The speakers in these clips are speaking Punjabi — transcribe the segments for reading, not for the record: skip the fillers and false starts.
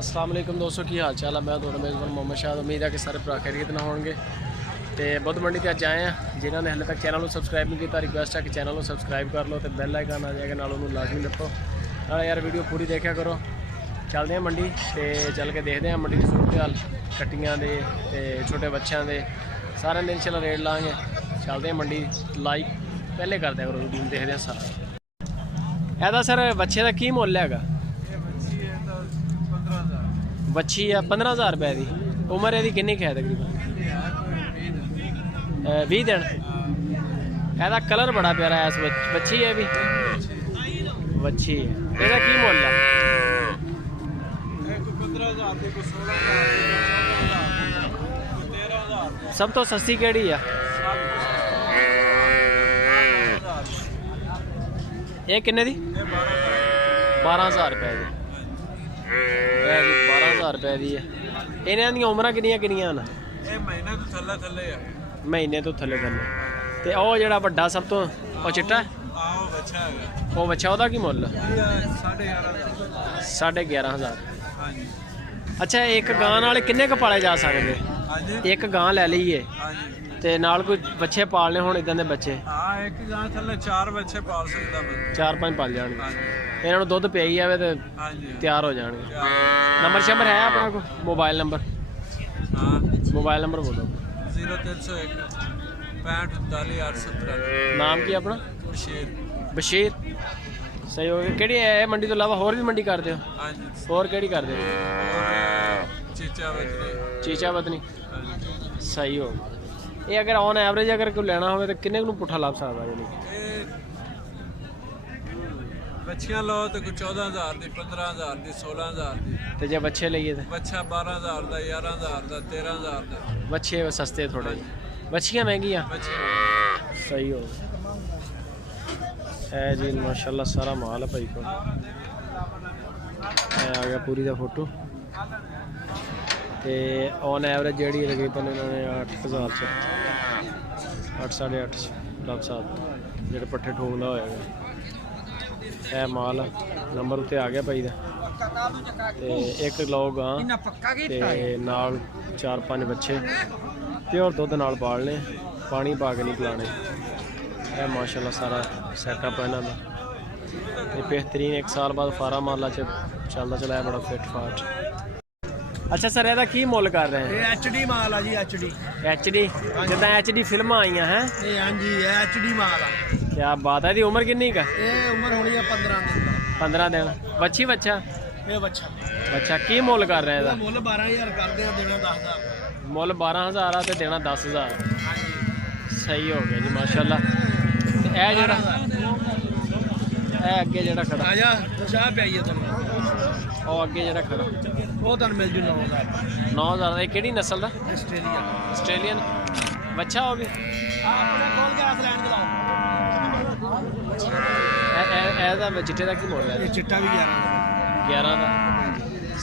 अस्सलाम वालेकुम दोस्तों की हाल चाल है। मैं थोड़ा मेज़बान मोहम्मद शाह। उम्मीद है कि सारे भरा खैरियत ना होंगे। तो बुध मंडी अज आए हैं। जिन्होंने हाले तक चैनल को सब्सक्राइब नहीं किया रिक्वेस्ट है कि चैनल को सब्सक्राइब कर लो तो बैल आइकन आ जाएगा नाल उन्होंने लाजमी दबो। नाल यार वीडियो पूरी देखा करो। चलते हैं मंडी तो चल के देखते हैं मंडी की सूरत हाल कट्टियां दे छोटे बच्चों के सारे दिन चलो रेट लाँगे। चलते हैं मंडी लाइक पहले करते करो वीडियो देखते हैं सारा। ऐसा सर बच्चे का की मुल है? बच्ची है 15,000 रुपए की। उम्र यदि किन्नी है तकरीबन 20 दिन। ऐसा कलर बड़ा प्यारा है। इस बच्ची है भी बच्ची है। ਇਹਦਾ की मुल है? सब तो सस्ती केड़ी है? ये किन्ने दी? 12,000 रुपए की। 12,000 रुपए की है। इन्हां दी उम्रां किन्नियां किन्नियां न? महीने तो थल्ले थल्ले है। महीने तो थल्ले थल्ले। ते ओ जेड़ा बड्डा सब तो ओ चिट्टा आओ बच्चा है। ओ बच्चा ओदा की मुल? 11,500। 11,500। हाँ जी। अच्छा एक गां नाल किन्ने क पाले जा सकदे? हाँ जी। एक गां ले लईए हाँ जी। ते नाल कोई बच्चे पालने होण इदां दे बच्चे? हाँ एक गां थल्ले 4 बच्चे पाल सकदा बंदा। 4-5 पाल जाणगे। हाँ जी। ਇਹਨਾਂ ਨੂੰ ਦੁੱਧ ਪਿਆਈ ਜਾਵੇ ਤੇ हाँ जी। ਤਿਆਰ ਹੋ ਜਾਣਗੇ। ਨੰਬਰ ਸ਼ੰਬਰ ਹੈ ਆਪਣਾ ਕੋਲ? Mobile number? हाँ। ਮੋਬਾਈਲ ਨੰਬਰ ਬੋਲੋ। 0301 65 39 893। ਨਾਮ ਕੀ ਆਪਣਾ? बशीर। ਬਸ਼ੀਰ। ਸਹੀ ਹੋ ਗਿਆ। ਕਿਹੜੀ ਹੈ ਮੰਡੀ ਤੋਂ ਇਲਾਵਾ ਹੋਰ ਵੀ ਮੰਡੀ ਕਰਦੇ ਹੋ? हाँ जी। ਹੋਰ ਕਿਹੜੀ ਕਰਦੇ ਹੋ? चीचा बजरी। ਚੀਚਾ ਬਤਨੀ। हाँ जी। ਸਹੀ ਹੋ ਗਿਆ। ਇਹ ਅਗਰ ਔਨ ਐਵਰੇਜ ਅਗਰ ਕੋਈ ਲੈਣਾ ਹੋਵੇ ਤਾਂ ਕਿੰਨੇ ਨੂੰ ਪੁੱਠਾ ਲੱਭ ਸਕਦਾ? ਯਾਨੀ बच्चियां लो तो कोई 14,000 दी, 15,000 दी, 16,000 दी। ਤੇ ਜੇ ਬੱਚੇ ਲਈਏ ਤੇ बच्चा 12,000 ਦਾ, 11,000 ਦਾ, 13,000 ਦਾ। ਬੱਚੇ ਸਸਤੇ ਥੋੜੇ ਜਿਹੇ। ਬੱਚੀਆਂ ਮਹਿੰਗੀਆਂ। बच्चे सही हो है जी माशाल्लाह सारा माल है भाई को। आ गया पूरी का फोटो। तो ऑन एवरेज जी तकरीबन इन्होंने 8,000 से 8 साढ़े 8 ਲੱਭ साहब जो पट्ठे ठोकदा होएगा। है माल नंबर उत्ते आ गया भाई का। तो एक लो गां ते नाल 4-5 बच्चे प्योर दुध नाल पालने पानी पा के नहीं पिलाने। है माशाल्लाह सारा सैटअप है इन्हों का। ये बेहतरीन 1 साल बाद फारा माला चलता चलाया बड़ा फिट फाट। अच्छा सर ਇਹਦਾ ਕੀ ਮੁੱਲ ਕਰ ਰਹੇ हैं? ਇਹ ਐਚਡੀ ਮਾਲ ਆ ਜੀ। ਐਚਡੀ ਜਿੱਦਾਂ ਐਚਡੀ ਫਿਲਮਾਂ ਆਈਆਂ ਹੈ। ਇਹ ਹਾਂਜੀ ਇਹ ਐਚਡੀ ਮਾਲ ਆ। ਕੀ ਬਾਤ ਹੈ। ਇਹਦੀ ਉਮਰ ਕਿੰਨੀ ਕਾ? ਇਹ ਉਮਰ ਹੋਣੀ ਆ 15 ਦਿਨ। 15 ਦਿਨ। ਬੱਚੀ ਬੱਚਾ? ਇਹ ਬੱਚਾ। ਅੱਛਾ ਕੀ ਮੁੱਲ ਕਰ ਰਹੇ ਇਹਦਾ ਇਹਦਾ? ਮੁੱਲ 12,000 ਕਰਦੇ ਆ, ਦੇਣਾ 10,000। ਮੁੱਲ 12,000 ਆ ਤੇ ਦੇਣਾ 10,000। ਹਾਂਜੀ। ਸਹੀ ਹੋ ਗਿਆ ਜੀ ਮਾਸ਼ਾਅੱਲਾ। ਤੇ ਇਹ ਜਿਹੜਾ ਇਹ ਅੱਗੇ ਜਿਹੜਾ ਖੜਾ ਆ ਜਾ ਚਾਹ ਪਿਆਈਏ ਤੁਹਾਨੂੰ। ਉਹ ਅੱਗੇ ਜਿਹੜਾ ਖੜਾ ਉਹ ਤੁਹਾਨੂੰ ਮਿਲ ਜੂ 9,000। 9,000 ਦਾ। ਇਹ ਕਿਹੜੀ ਨਸਲ ਦਾ? ਆਸਟ੍ਰੇਲੀਆ। ਆਸਟ੍ਰੇਲੀਅਨ ਬੱਚਾ ਹੋ ਵੀ? ਆਪਣੇ ਕੋਲ ਗੈਸ ਲੈਣ ਚਲਾਓ। ਇਹਦਾ ਚਿੱਟੇ ਦਾ ਕੀ ਮੁੱਲ ਹੈ? ਇਹ ਚਿੱਟਾ ਵੀ 11 ਦਾ।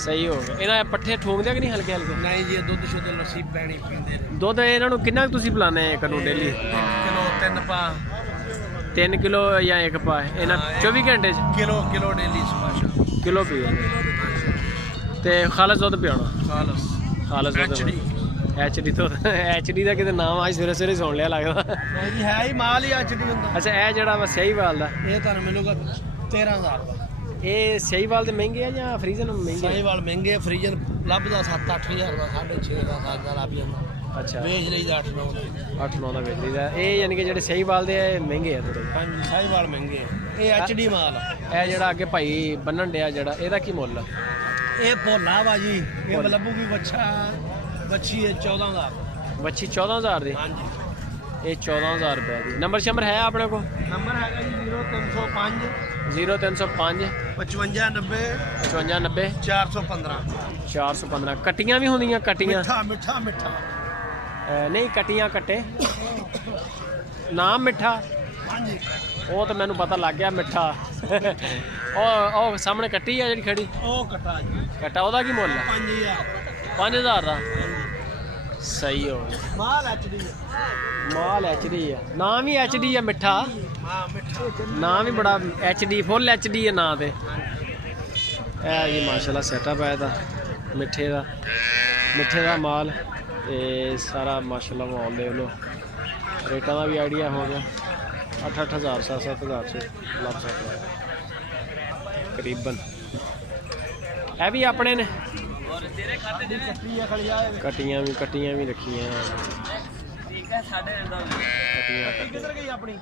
ਸਹੀ ਹੋ ਗਿਆ। ਇਹਨਾਂ ਪੱਠੇ ਠੋਕਦੇ ਕਿ ਨਹੀਂ ਹਲਕੇ ਹਲਕੇ? ਨਹੀਂ ਜੀ, ਦੁੱਧ ਸ਼ੁੱਧ ਲੱਸੀ ਪੈਣੀ ਪੀਂਦੇ ਨੇ। ਦੁੱਧ ਇਹਨਾਂ ਨੂੰ ਕਿੰਨਾ ਕੁ ਤੁਸੀਂ ਪਿਲਾਉਂਦੇ ਕਦੋਂ ਡੇਲੀ? 1 ਕਿਲੋ 3 ਪਾ। 3 ਕਿਲੋ ਜਾਂ 1 ਪਾ? ਇਹਨਾਂ 24 ਘੰਟੇ 'ਚ ਕਿਲੋ ਡੇਲੀ ਸਪੈਸ਼ਲ ਕਿਲੋ ਪੀ ਤੇ ਖਾਲਸ ਦੁੱਧ ਪਿਆਉਣਾ? ਖਾਲਸ ਦੁੱਧ। ਐਚਡੀ ਤੋਂ ਐਚਡੀ ਦਾ ਕਿਤੇ ਨਾਮ ਅੱਜ ਸਵੇਰੇ ਸਵੇਰੇ ਸੁਣ ਲਿਆ ਲੱਗਦਾ। ਨਹੀਂ ਜੀ, ਹੈ ਹੀ ਮਾਲ ਹੀ ਐਚਡੀ ਹੁੰਦਾ। ਅੱਛਾ ਇਹ ਜਿਹੜਾ ਵਾ ਸਹੀਵਾਲ ਦਾ ਇਹ ਤੁਹਾਨੂੰ ਮਿਲੂਗਾ 13,000 ਦਾ। ਇਹ ਸਹੀਵਾਲ ਦੇ ਮਹਿੰਗੇ ਆ ਜਾਂ ਫਰੀਜ਼ਨ ਮਹਿੰਗੇ? ਸਾਹੀਵਾਲ ਮਹਿੰਗੇ ਆ। ਫਰੀਜਨ ਲੱਭਦਾ 7-8,000 ਦਾ, 6.5 ਦਾ ਸਾਗਾ ਲੱਭ ਜਾਂਦਾ। ਅੱਛਾ ਵੇਚ ਲਈਦਾ 8-9 ਦਾ। 8-9 ਦਾ ਵੇਚ ਲਈਦਾ। ਇਹ ਯਾਨੀ ਕਿ ਜਿਹੜੇ ਸਹੀਵਾਲ ਦੇ ਆ ਇਹ ਮਹਿੰਗੇ ਆ ਥੋੜੇ। ਹਾਂਜੀ ਸਾਹੀਵਾਲ ਮਹਿੰਗੇ ਆ। ਇਹ ਐਚਡੀ ਮਾਲ ਆ। ਇਹ ਜਿਹੜਾ ਅੱਗੇ ਭਾਈ ਬੰਨਣ ਡਿਆ ਜਿਹੜਾ ਇਹਦਾ ਕੀ ਮੁੱਲ ਆ? ਇਹ ਭੋਲਾ ਵਾ ਜੀ। ਇਹ ਲੱਭੂਗੀ ਬੱਚੀ ਹੈ 14,000। ਬੱਚੀ 14,000 ਦੀ? ਹਾਂਜੀ। ਇਹ 14,000 ਰੁਪਏ ਦੀ। ਨੰਬਰ ਸ਼ੰਬਰ ਹੈ ਆਪਣੇ ਕੋਲ? ਨੰਬਰ ਹੈਗਾ ਜੀ 0305 0305 55 90 55 90 415। 415। ਕਟੀਆਂ ਵੀ ਹੁੰਦੀਆਂ? ਕਟੀਆਂ ਮਿੱਠਾ ਨਹੀਂ ਕਟੀਆਂ ਕੱਟੇ ਨਾਮ ਮਿੱਠਾ? ਹਾਂਜੀ। ਉਹ ਤਾਂ ਮੈਨੂੰ ਪਤਾ ਲੱਗ ਗਿਆ ਮਿੱਠਾ। ਉਹ ਸਾਹਮਣੇ ਕੱਟੀ ਆ ਜਿਹੜੀ ਖੜੀ ਉਹ ਕਟਾ ਜੀ। ਕੱਟਾ ਉਹਦਾ ਕੀ ਮੁੱਲ ਹੈ? 5,000। 5,000 ਦਾ। ਸਹੀ ਹੋ ਗਿਆ। ਮਾਲ ਐਚਡੀ ਮਾਲ ਐਚਡੀ ਆ। ਨਾਮ ਵੀ ਐਚਡੀ ਆ ਮਿੱਠਾ। ਹਾਂ ਮਿੱਠਾ ਨਾਮ ਵੀ ਬੜਾ ਐਚਡੀ ਫੁੱਲ ਐਚਡੀ ਆ ਨਾਂ ਤੇ। ਇਹ ਜੀ ਮਾਸ਼ਾਅੱਲਾ ਸੈਟਅਪ ਹੈ ਇਹਦਾ। ਮਿੱਠੇ ਦਾ ਮਾਲ ਤੇ ਸਾਰਾ ਮਾਸ਼ਾਅੱਲਾ ਮਾਹੌਲ ਦੇਖ ਲਓ। ਰੇਟਾਂ ਦਾ ਵੀ ਆਈਡੀਆ ਹੋ ਗਿਆ। 8-8000 7-7000 ਚ ਲੱਭ ਸਕਦਾ ਤਕਰੀਬਨ। ਇਹ ਵੀ ਆਪਣੇ ਨੇ ਕੱਟੀਆਂ ਵੀ ਰੱਖੀਆਂ। ਠੀਕ ਹੈ, ਸਾਡੇ ਨਾਲ ਕੱਟੀਆਂ ਕਿੱਧਰ ਗਈ ਆਪਣੀ?